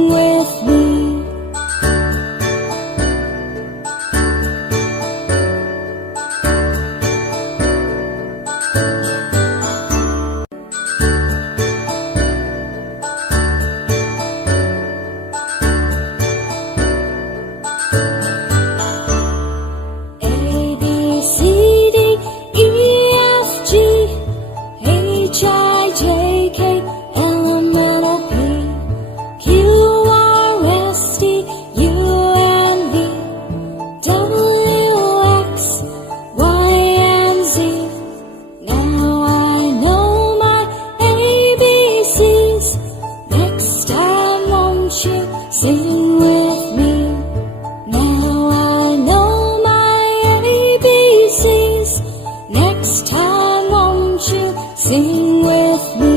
Sing with me. Sing with me. Now I know my ABCs. Next time won't you sing with me?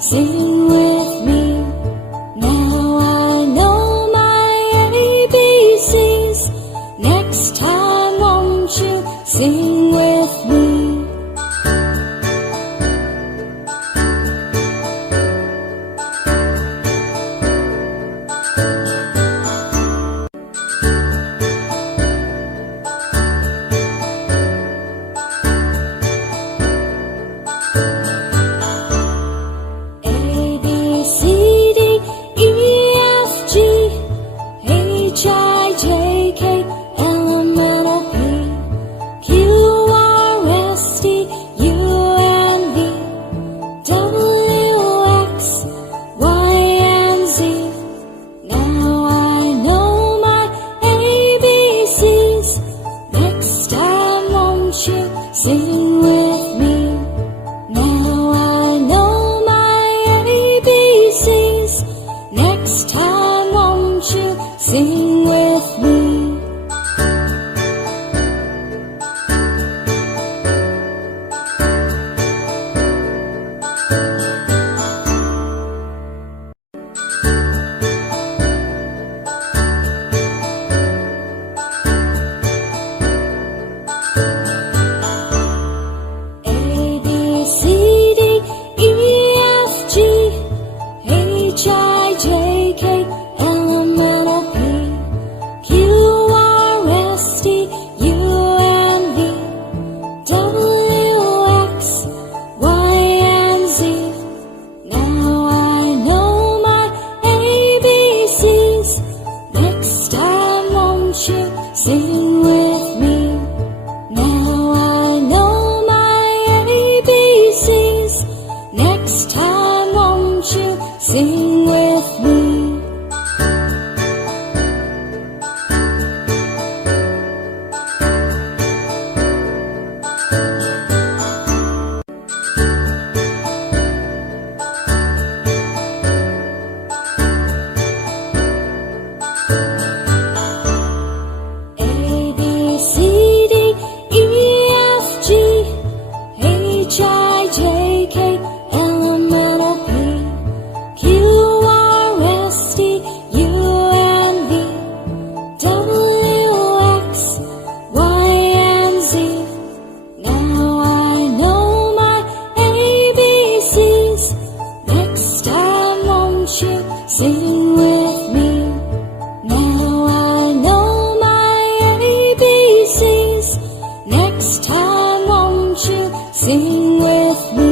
Sing with me. Now I know my ABCs. Next time won't you sing with me? Sing with me. Now I know my ABCs. Next time won't you sing with me? Sing with me. Now I know my ABCs. Next time won't you sing with me? Sing with me. Now I know my ABCs. Next time won't you sing with me?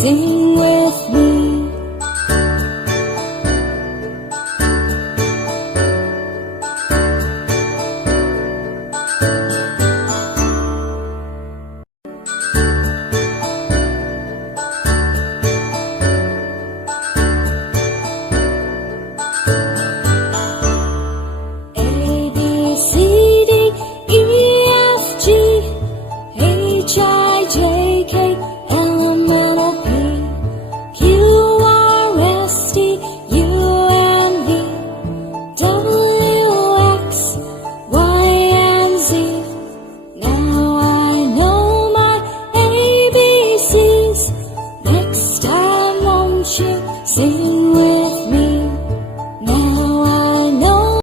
sing with me. A, B, C, D, E, F, G, H, I, J, K, L, M, N, O, P, Q, R, S, T, U, and V, W, X, Y, and Z. Now I know my ABCs. Next time won't you sing with